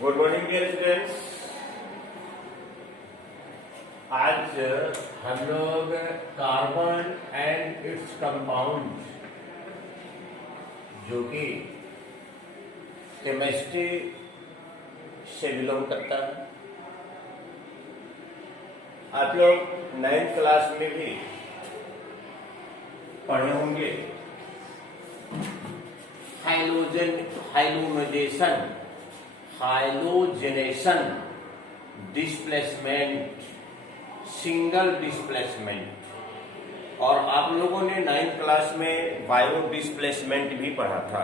Good morning dear students. आज हम लोग कार्बन एंड इट्स कंपाउंड जो कि केमिस्ट्री से बिलोंग करता है, आप लोग 9th क्लास में भी पढ़े होंगे। हाइलोजेनेशन, डिस्प्लेसमेंट, सिंगल डिस्प्लेसमेंट, और आप लोगों ने 9th क्लास में बायो डिस्प्लेसमेंट भी पढ़ा था।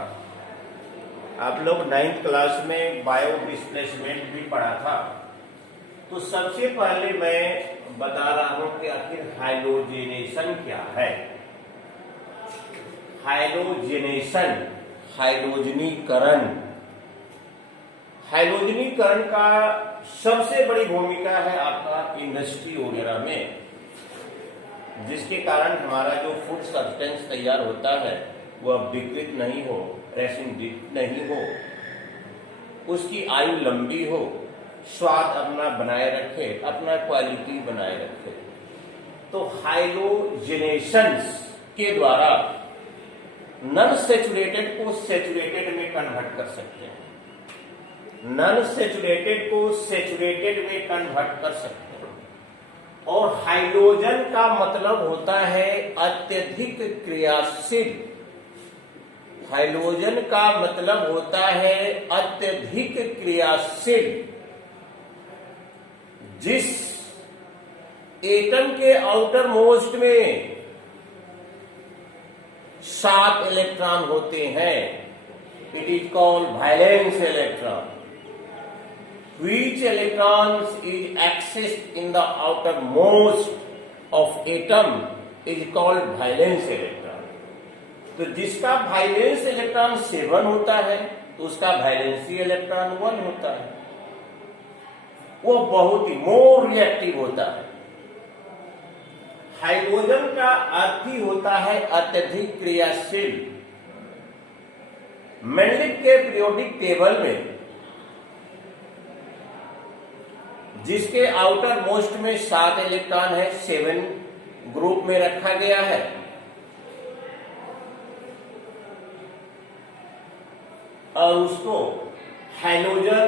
आप लोग 9th क्लास में बायो डिस्प्लेसमेंट भी पढ़ा था। तो सबसे पहले मैं बता रहा हूं कि आखिर हाइलोजेनेशन क्या है। हाइलोजेनेशन, हाइलोजनीकरण। हाइलोजनीकरण का सबसे बड़ी भूमिका है आपका इंडस्ट्री वगैरह में, जिसके कारण हमारा जो फूड सब्सटेंस तैयार होता है वह विकृत नहीं हो, एसिडिक नहीं हो, उसकी आयु लंबी हो, स्वाद अपना बनाए रखे, अपना क्वालिटी बनाए रखे। तो हाइलोजेनेशन के द्वारा नॉन सैचुरेटेड को सैचुरेटेड में कन्वर्ट कर सकते हैं, नॉन सैचुरेटेड को सैचुरेटेड में कन्वर्ट कर सकते हैं। और हाइड्रोजन का मतलब होता है अत्यधिक क्रियाशील। हाइड्रोजन का मतलब होता है अत्यधिक क्रियाशील। जिस एटम के आउटर मोस्ट में 7 इलेक्ट्रॉन होते हैं, it is called valence electron. Which electrons is accessed in the outermost of atom is called valence electron। तो जिसका वैलेंस इलेक्ट्रॉन 7 होता है तो उसका वैलेंसी इलेक्ट्रॉन 1 होता है। वो बहुत ही मोर रिएक्टिव होता है। हाइड्रोजन का अर्थ ही होता है अत्यधिक क्रियाशील। मेंडलिक के पीरियोडिक टेबल में जिसके आउटर मोस्ट में 7 इलेक्ट्रॉन है, 7 ग्रुप में रखा गया है। और उसको hydrogen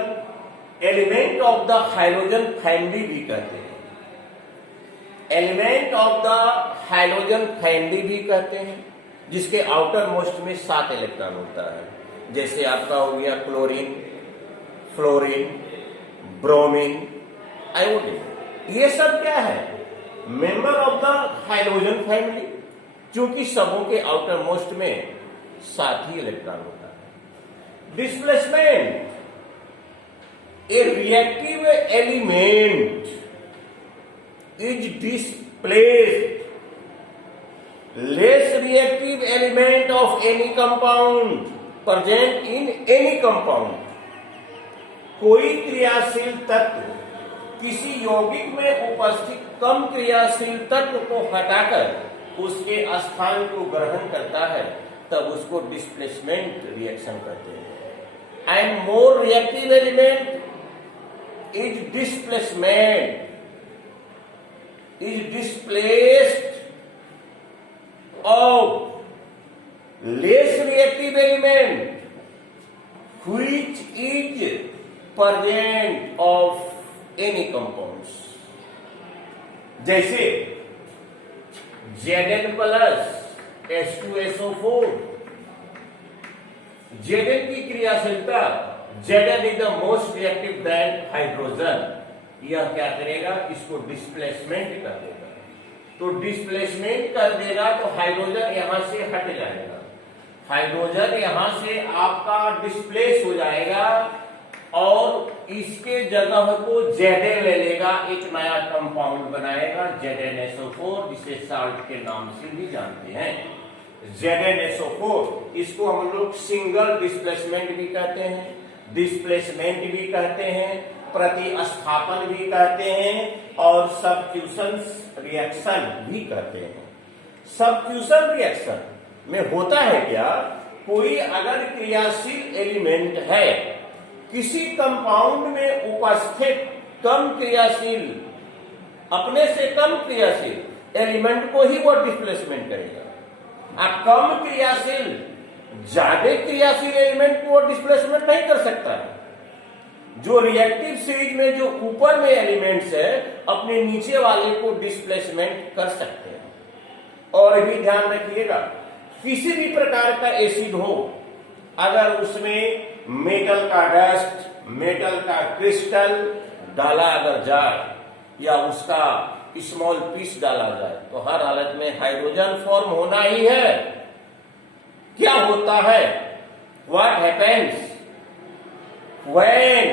element of the hydrogen family भी कहते हैं। Element of the hydrogen family भी कहते हैं, जिसके आउटर मोस्ट में 7 इलेक्ट्रॉन होता है। जैसे आपका हो गया क्लोरीन, फ्लोरीन, ब्रोमीन, आयोडीन। ये सब क्या है? Member of the hydrogen family, क्योंकि सबों के आउटर मोस्ट में 7 ही इलेक्ट्रॉन होता है। Displacement, A reactive element is displaced less reactive element of any compound present in any compound. कोई क्रियाशील तत्व किसी यौगिक में उपस्थित कम क्रियाशील तत्व को हटाकर उसके स्थान को ग्रहण करता है, तब उसको डिस्प्लेसमेंट रिएक्शन कहते हैं। And more reactive element is displacement, is displaced of less reactive element which is present of any compounds. जैसे Zn प्लस H2SO4, Zn की क्रियाशीलता, Zn is the most reactive than hydrogen. यह क्या करेगा? इसको displacement कर देगा। तो डिस्प्लेसमेंट कर देगा तो हाइड्रोजन यहां से हट जाएगा, हाइड्रोजन यहां से आपका डिस्प्लेस हो जाएगा और इसके जगह को Zn ले लेगा, एक नया कंपाउंड बनाएगा ZnSO4, जिसे साल्ट के नाम से भी जानते हैं। ZnSO4, इसको हम लोग सिंगल डिस्प्लेसमेंट भी कहते हैं, डिस्प्लेसमेंट भी कहते हैं, प्रतिस्थापन भी कहते हैं और सबस्टिट्यूशन रिएक्शन भी कहते हैं। सबस्टिट्यूशन रिएक्शन में होता है क्या? कोई अगर क्रियाशील एलिमेंट है किसी कंपाउंड में उपस्थित कम क्रियाशील, अपने से कम क्रियाशील एलिमेंट को ही वो डिस्प्लेसमेंट करेगा। अब कम क्रियाशील ज्यादा क्रियाशील एलिमेंट को वो डिस्प्लेसमेंट नहीं कर सकता है। जो रिएक्टिव सीरीज में जो ऊपर में एलिमेंट्स है अपने नीचे वाले को डिस्प्लेसमेंट कर सकते हैं। और भी ध्यान रखिएगा, किसी भी प्रकार का एसिड हो, अगर उसमें मेटल का डस्ट, मेटल का क्रिस्टल डाला अगर जाए या उसका स्मॉल पीस डाला जाए तो हर हालत में हाइड्रोजन फॉर्म होना ही है। क्या होता है, what happens when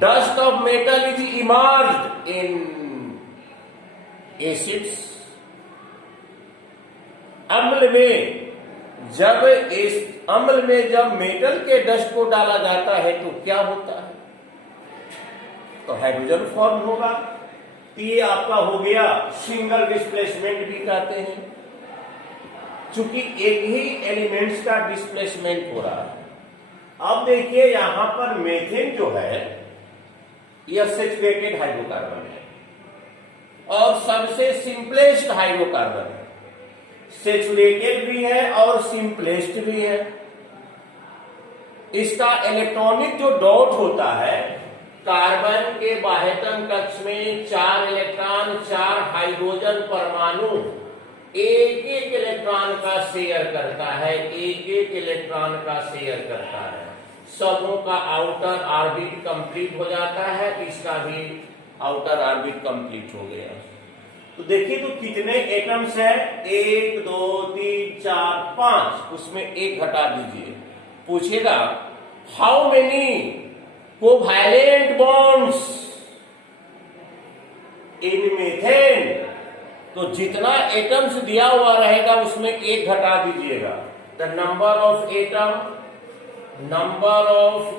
dust of metal is immersed in acids? अम्ल में जब मेटल के डस्ट को डाला जाता है तो क्या होता है, तो हाइड्रोजन फॉर्म होगा। तो ये आपका हो गया सिंगल डिस्प्लेसमेंट भी कहते हैं, चूंकि एक ही एलिमेंट्स का डिस्प्लेसमेंट हो रहा है। अब देखिए यहां पर मेथेन जो है यह सैचुरेटेड हाइड्रोकार्बन है और सबसे सिंपलेस्ट हाइड्रोकार्बन है। सैचुरेटेड भी है और सिंपलेस्ट भी है। इसका इलेक्ट्रॉनिक जो डॉट होता है, कार्बन के बाह्यतम कक्ष में 4 इलेक्ट्रॉन 4 हाइड्रोजन परमाणु एक एक इलेक्ट्रॉन का शेयर करता है, एक एक इलेक्ट्रॉन का शेयर करता है। सबों का आउटर ऑर्बिट कंप्लीट हो जाता है, इसका भी आउटर ऑर्बिट कंप्लीट हो गया। तो देखिए तो कितने एटम्स है, 1 2 3 4 5, उसमें एक घटा दीजिए। पूछेगा how many covalent bonds in methane, तो जितना एटम्स दिया हुआ रहेगा उसमें एक घटा दीजिएगा। द नंबर ऑफ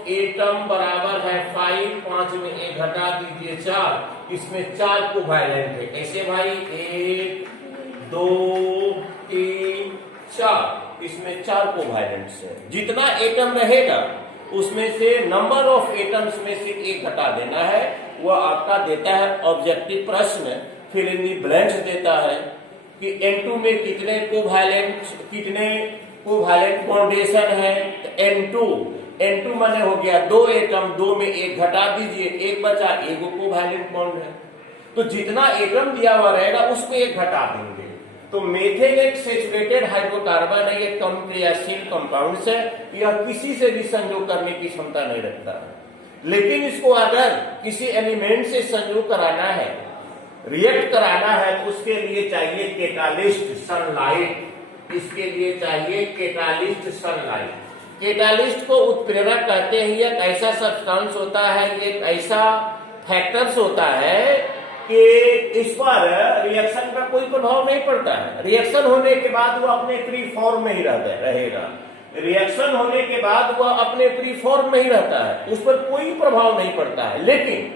एटम बराबर है 5, 5 में एक घटा दीजिए 4, इसमें 4 कोवैलेंट है। कैसे भाई, 1 2 3 4, इसमें 4 कोवैलेंट्स है। जितना एटम रहेगा उसमें से नंबर ऑफ एटम्स में से एक घटा देना है। वह आपका देता है ऑब्जेक्टिव प्रश्न, फिर इन दी ब्लैंक्स देता है कि N2 में कितने कोवैलेंट बॉन्डेशन है। N2 माने हो गया 2 एटम, 2 में एक घटा दीजिए, एक बचा, एक कोवैलेंट बॉन्ड है। तो जितना एटम दिया हुआ रहेगा उसमें एक घटा देंगे। तो मेथेन एक सैचुरेटेड हाइड्रोकार्बन है, ये कम क्रियाशील कंपाउंड्स है, यह किसी से भी संयोग करने की क्षमता नहीं रखता है। लेकिन इसको अगर किसी एलिमेंट से संयोग कराना है, रिएक्ट कराना है, तो उसके लिए चाहिए कैटालिस्ट सनलाइट। इसके लिए चाहिए कैटालिस्ट सनलाइट। कैटालिस्ट को उत्प्रेरक कहते हैं। एक ऐसा सब्सटेंस होता है, एक ऐसा फैक्टर्स होता है कि इस पर रिएक्शन का कोई प्रभाव नहीं पड़ता है। रिएक्शन होने के बाद वो अपने फ्री फॉर्म में ही रहेगा। रिएक्शन होने के बाद वह अपने फ्री फॉर्म में ही रहता है, उस पर कोई प्रभाव नहीं पड़ता है। लेकिन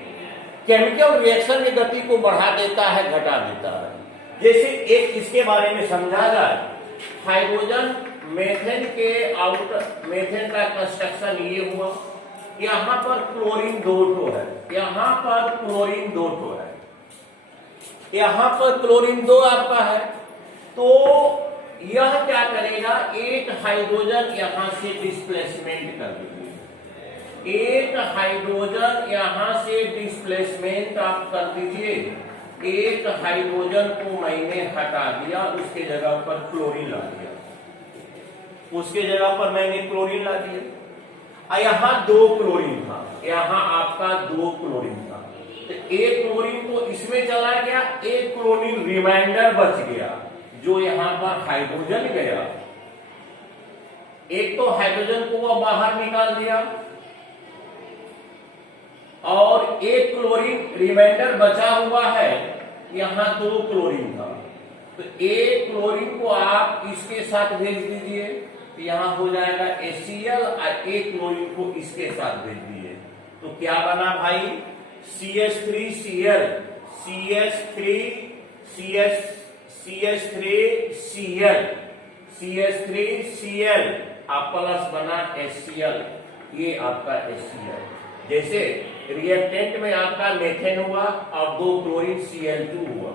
केमिकल रिएक्शन की गति को बढ़ा देता है, घटा देता है। जैसे एक इसके बारे में समझा जाए, हाइड्रोजन मेथेन का कंस्ट्रक्शन ये हुआ, यहां पर क्लोरीन 2 है, यहां पर क्लोरीन 2 है, यहां पर क्लोरीन 2 आपका है। तो यह क्या करेगा, एक हाइड्रोजन यहां से डिस्प्लेसमेंट कर दीजिए, एक हाइड्रोजन यहां से डिस्प्लेसमेंट आप कर दीजिए। एक हाइड्रोजन को मैंने हटा दिया, उसके जगह पर क्लोरीन ला दिया, उसके जगह पर मैंने क्लोरीन ला दिया। यहाँ 2 क्लोरीन था, यहाँ आपका 2 क्लोरीन था, तो एक क्लोरीन तो इसमें चला गया, एक क्लोरीन रिमाइंडर बच गया जो यहाँ पर हाइड्रोजन गया। एक तो हाइड्रोजन को वह बाहर निकाल दिया और एक क्लोरीन रिमाइंडर बचा हुआ है, यहाँ 2 क्लोरीन था, तो एक क्लोरीन को आप इसके साथ भेज दीजिए, तो यहाँ हो जाएगा HCl, और एक क्लोरीन को इसके साथ भेज दीजिए, तो क्या बना भाई, CH3Cl, CH3Cl, आप प्लस बना HCl, ये आपका HCl। जैसे रिएक्टेंट में आपका मेथेन हुआ और 2 क्लोरीन Cl2 हुआ।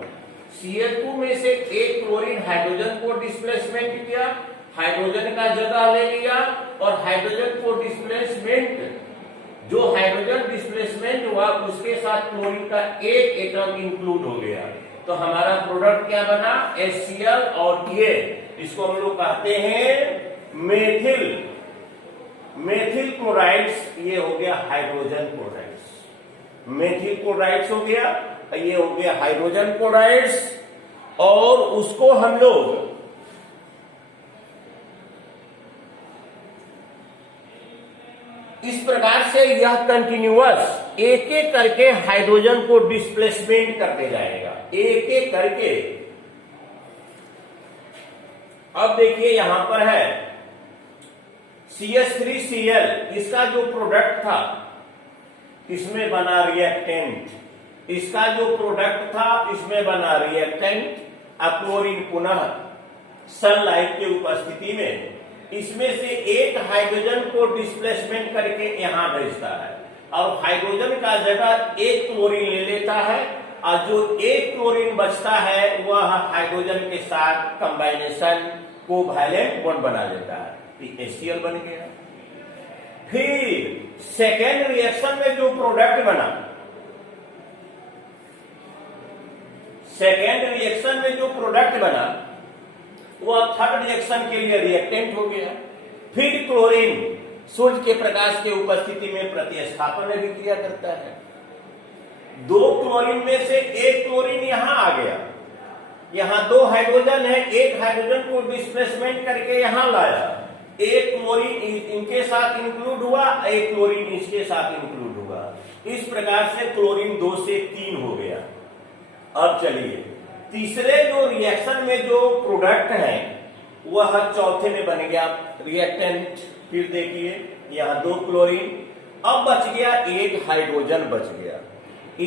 Cl2 में से एक क्लोरीन हाइड्रोजन को डिस्प्लेसमेंट किया, हाइड्रोजन का जगह ले लिया, और हाइड्रोजन को डिस्प्लेसमेंट, जो हाइड्रोजन डिस्प्लेसमेंट हुआ उसके साथ क्लोरीन का एक एटम इंक्लूड हो गया, तो हमारा प्रोडक्ट क्या बना? HCl। और ये इसको हम लोग कहते हैं मेथिल क्लोराइड्स। ये हो गया हाइड्रोजन क्लोराइड्स। मेथिल क्लोराइड्स हो गया, ये हो गया हाइड्रोजन क्लोराइड्स। और उसको हम लोग इस प्रकार से यह कंटिन्यूअस एक एक करके हाइड्रोजन को डिस्प्लेसमेंट करते जाएगा, एक एक करके। अब देखिए यहां पर है CH3Cl, इसका जो प्रोडक्ट था इसमें बना रिएक्टेंट, इसका जो प्रोडक्ट था इसमें बना रिएक्टेंट। क्लोरीन पुनः सनलाइट की उपस्थिति में इसमें से एक हाइड्रोजन को डिस्प्लेसमेंट करके यहां भेजता है, और हाइड्रोजन का जगह एक क्लोरीन ले लेता है, और जो एक क्लोरीन बचता है वह हाइड्रोजन के साथ कंबाइनेशन को वैलेंट बॉन्ड बना देता है, HCl बन गया। फिर सेकेंड रिएक्शन में जो प्रोडक्ट बना, सेकेंड रिएक्शन में जो प्रोडक्ट बना वह थर्ड रिएक्शन के लिए रिएक्टेंट हो गया। फिर क्लोरीन सूर्य के प्रकाश के उपस्थिति में प्रतिस्थापन अभिक्रिया करता है। 2 क्लोरीन में से एक क्लोरीन यहां आ गया, यहां 2 हाइड्रोजन है, एक हाइड्रोजन को डिस्प्लेसमेंट करके यहां लाया, एक क्लोरीन इनके साथ इंक्लूड हुआ, एक क्लोरीन इसके साथ इंक्लूड हुआ। इस प्रकार से क्लोरीन 2 से 3 हो गया। अब चलिए तीसरे जो रिएक्शन में जो प्रोडक्ट है वह चौथे में बन गया रिएक्टेंट। फिर देखिए यहां 2 क्लोरीन, अब बच गया एक हाइड्रोजन बच गया।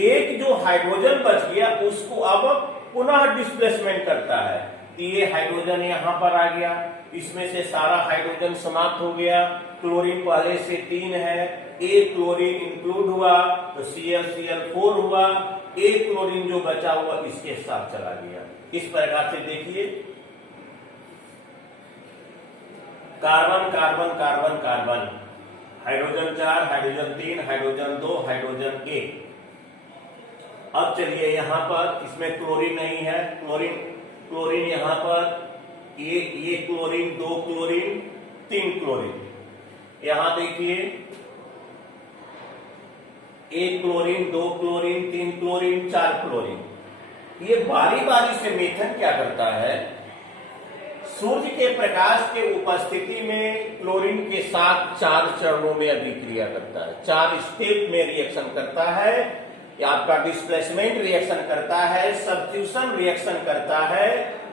एक जो हाइड्रोजन बच गया उसको अब पुनः डिस्प्लेसमेंट करता है, ये हाइड्रोजन यहां पर आ गया, इसमें से सारा हाइड्रोजन समाप्त हो गया। क्लोरीन पहले से 3 है, एक क्लोरीन इंक्लूड हुआ तो Cl4 हुआ, एक क्लोरीन जो बचा हुआ इसके साथ चला गया। इस प्रकार से देखिए carbon carbon carbon carbon, hydrogen 4, hydrogen 3, hydrogen 2, hydrogen 1। अब चलिए यहां पर इसमें क्लोरीन नहीं है, क्लोरीन यहां पर ये क्लोरीन, 2 क्लोरीन, 3 क्लोरीन। यहां देखिए 1 क्लोरीन, 2 क्लोरीन, 3 क्लोरीन, 4 क्लोरीन। ये बारी बारी से मेथन क्या करता है, सूर्य के प्रकाश के उपस्थिति में क्लोरीन के साथ 4 चरणों में अभिक्रिया करता है, 4 स्टेप में रिएक्शन करता है। या आपका डिस्प्लेसमेंट रिएक्शन करता है, सब्स्टिट्यूशन रिएक्शन करता है,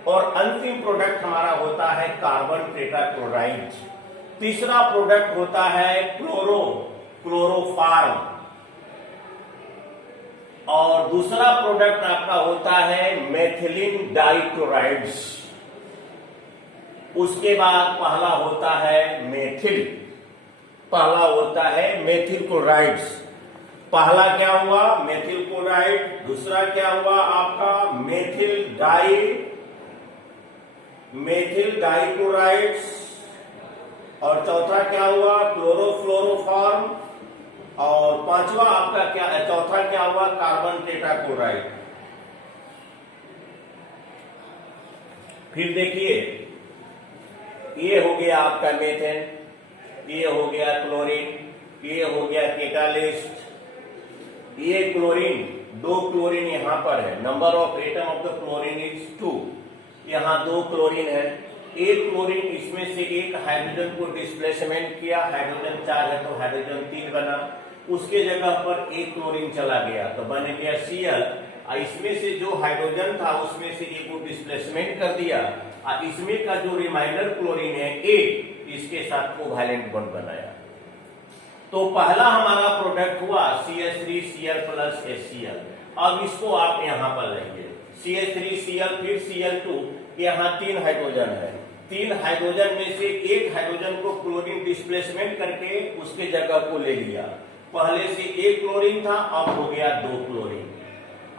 और अंतिम प्रोडक्ट हमारा होता है कार्बन टेट्राक्लोराइड। तीसरा प्रोडक्ट होता है क्लोरोफॉर्म, और दूसरा प्रोडक्ट आपका होता है मेथिलीन डाइक्लोराइड्स। उसके बाद पहला होता है मेथिल क्लोराइड्स। पहला क्या हुआ मेथिल क्लोराइड, दूसरा क्या हुआ आपका मेथिल डाइक्लोराइड्स, और चौथा क्या हुआ क्लोरोफ्लोरोफॉर्म, और पांचवा आपका चौथा क्या हुआ कार्बन टेट्राक्लोराइड। फिर देखिए ये हो गया आपका मेथेन, ये हो गया क्लोरीन, ये हो गया केटालिस्ट, ये क्लोरीन, 2 क्लोरीन यहां पर है, number of atom of the chlorine is 2, यहां 2 क्लोरीन है, एक क्लोरीन इसमें से एक हाइड्रोजन को डिस्प्लेसमेंट किया, हाइड्रोजन 4 है तो हाइड्रोजन 3 बना, उसके जगह पर एक क्लोरीन चला गया तो बन गया Cl। इसमें से जो हाइड्रोजन था उसमें से एक को डिस्प्लेसमेंट कर दिया, और इसमें का जो रिमाइंडर क्लोरीन है एक, इसके साथ कोवैलेंट बॉन्ड बनाया। तो पहला हमारा प्रोडक्ट हुआ CH3Cl प्लस HCl। अब इसको आप यहां पर लेंगे CH3Cl, फिर Cl2, यहाँ 3 हाइड्रोजन है, 3 हाइड्रोजन में से एक हाइड्रोजन को क्लोरीन डिस्प्लेसमेंट करके उसके जगह को ले लिया। पहले से एक क्लोरीन था, अब हो गया 2 क्लोरीन,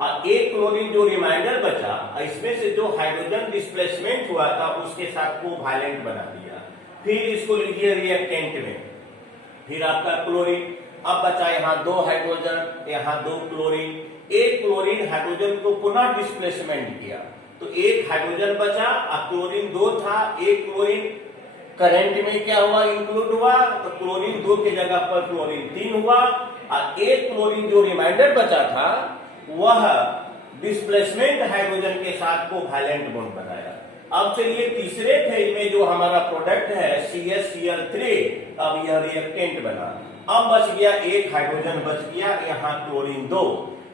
और एक क्लोरीन जो रिमाइंडर बचा, इसमें से जो हाइड्रोजन डिस्प्लेसमेंट हुआ था उसके साथ कोवैलेंट बना दिया। फिर इसको लीजिए रिएक्टेंट में, फिर आपका क्लोरीन, अब बचा यहाँ 2 हाइड्रोजन, यहाँ 2 क्लोरीन, एक क्लोरीन हाइड्रोजन को पुनः डिस्प्लेसमेंट किया, तो एक हाइड्रोजन बचा, अब क्लोरीन 2 था, एक क्लोरीन करंट में क्या हुआ, इंक्लूड हुआ, तो क्लोरीन 2 के जगह पर क्लोरीन 3 हुआ, और एक क्लोरीन जो रिमाइंडर बचा था वह डिस्प्लेसमेंट हाइड्रोजन के साथ कोवैलेंट बॉन्ड बनाया। अब चलिए तीसरे फेज में जो हमारा प्रोडक्ट है CH-Cl3, अब यह रिएक्टेंट बना, अब बच गया एक हाइड्रोजन बच गया, यहाँ क्लोरीन 2,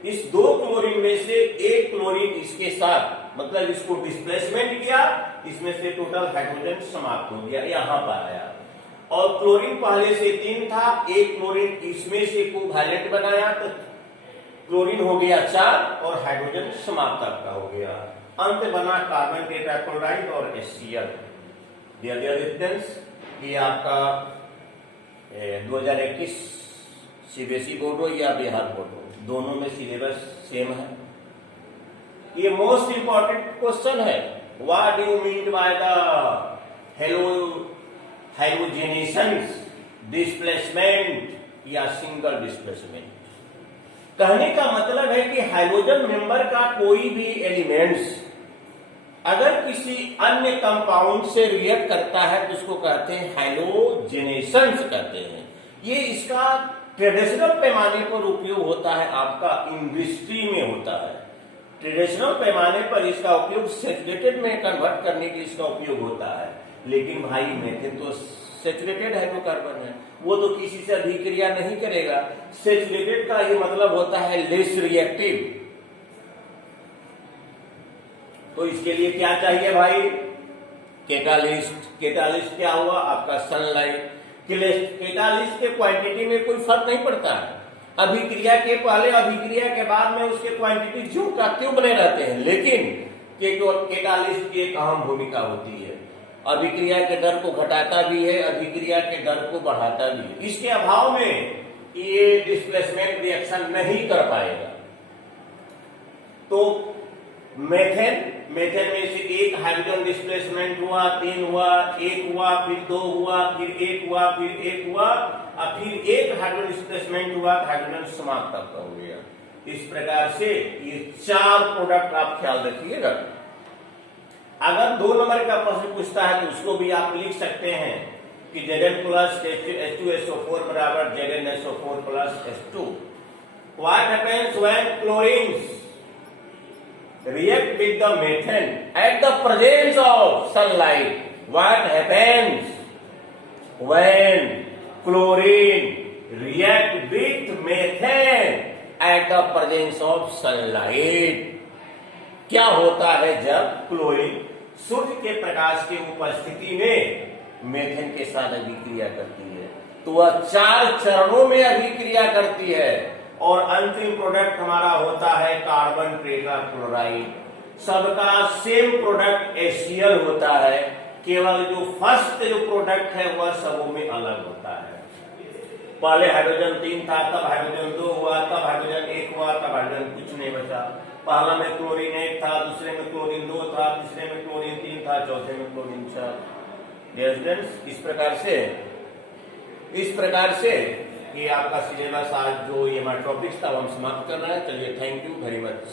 इस 2 क्लोरीन में से एक क्लोरीन इसके साथ, मतलब इसको डिस्प्लेसमेंट किया, इसमें से टोटल हाइड्रोजन समाप्त हो गया, यहाँ पर आया। और क्लोरीन पहले से 3 था, एक क्लोरीन इसमें से कोवैलेंट बनाया, तो क्लोरीन हो गया 4 और हाइड्रोजन समाप्त आपका हो गया। अंत बना कार्बन टेट्राक्लोराइड और HCl। रेजिस्टेंस ये आपका 2021 सीबीएसई बोर्ड हो या बिहार बोर्ड हो, दोनों में सिलेबस सेम है। ये मोस्ट इंपॉर्टेंट क्वेश्चन है, what do you mean by the halogenations, displacement या सिंगल डिस्प्लेसमेंट। कहने का मतलब है कि हाइड्रोजन मेंबर का कोई भी एलिमेंट्स अगर किसी अन्य कंपाउंड से रिएक्ट करता है तो उसको कहते हैं हैलोजेनेशंस कहते हैं। ये इसका ट्रेडिशनल पैमाने पर उपयोग होता है, आपका इंडस्ट्री में होता है। ट्रेडिशनल पैमाने पर इसका उपयोग सैचुरेटेड में कन्वर्ट करने के इसका उपयोग होता है, लेकिन भाई मेथेन तो सैचुरेटेड हाइड्रोकार्बन है, वो तो किसी से अभिक्रिया नहीं करेगा। सैचुरेटेड का ये मतलब होता है लेस रिएक्टिव। तो इसके लिए क्या चाहिए भाई, कैटालिस्ट। कैटालिस्ट क्या हुआ आपका, सनलाइट। कैटालिस्ट के क्वांटिटी में कोई फर्क नहीं पड़ता है, अभिक्रिया के पहले अभिक्रिया के बाद में उसके क्वांटिटी जो का त्यों बने रहते हैं, लेकिन कैटालिस्ट की एक अहम भूमिका होती है, अभिक्रिया के दर को घटाता भी है, अभिक्रिया के दर को बढ़ाता भी है। इसके अभाव में ये डिस्प्लेसमेंट रिएक्शन नहीं कर पाएगा। तो मेथेन में से एक हाइड्रोजन डिस्प्लेसमेंट हुआ, 3 हुआ, 1 हुआ, फिर 2 हुआ, फिर 1 हुआ, फिर 1 हुआ, और फिर एक हाइड्रोजन डिस्प्लेसमेंट हुआ, हाइड्रोजन समाप्त आपका हो गया। इस प्रकार से ये 4 प्रोडक्ट आप ख्याल रखिएगा। अगर 2 नंबर का प्रश्न पूछता है तो उसको भी आप लिख सकते हैं कि Zn प्लस H2SO4 बराबर ZnSO4 plus H2। What happens when chlorines react with the methane at the presence of sunlight? What happens when chlorine react with methane at the presence of sunlight? क्या होता है जब chlorine सूर्य के प्रकाश की उपस्थिति में methane के साथ अभिक्रिया करती है? तो वह 4 चरणों में अभिक्रिया करती है और अंतिम प्रोडक्ट हमारा होता है कार्बन टेट्राक्लोराइड। सबका सेम प्रोडक्ट HCl होता है, केवल जो फर्स्ट जो प्रोडक्ट है वह सबों में अलग होता है। पहले हाइड्रोजन 3 था, तब हाइड्रोजन 2 हुआ, तब हाइड्रोजन 1 हुआ, तब हाइड्रोजन कुछ नहीं बचा। पहला में क्लोरीन 1 था, दूसरे में क्लोरीन 2 था, तीसरे में क्लोरीन 3 था, चौथे में क्लोरीन 4। इस प्रकार से ये आपका सिलेबस आज जो ये हमारा टॉपिक्स था वो हम समाप्त कर रहे हैं। चलिए, थैंक यू वेरी मच।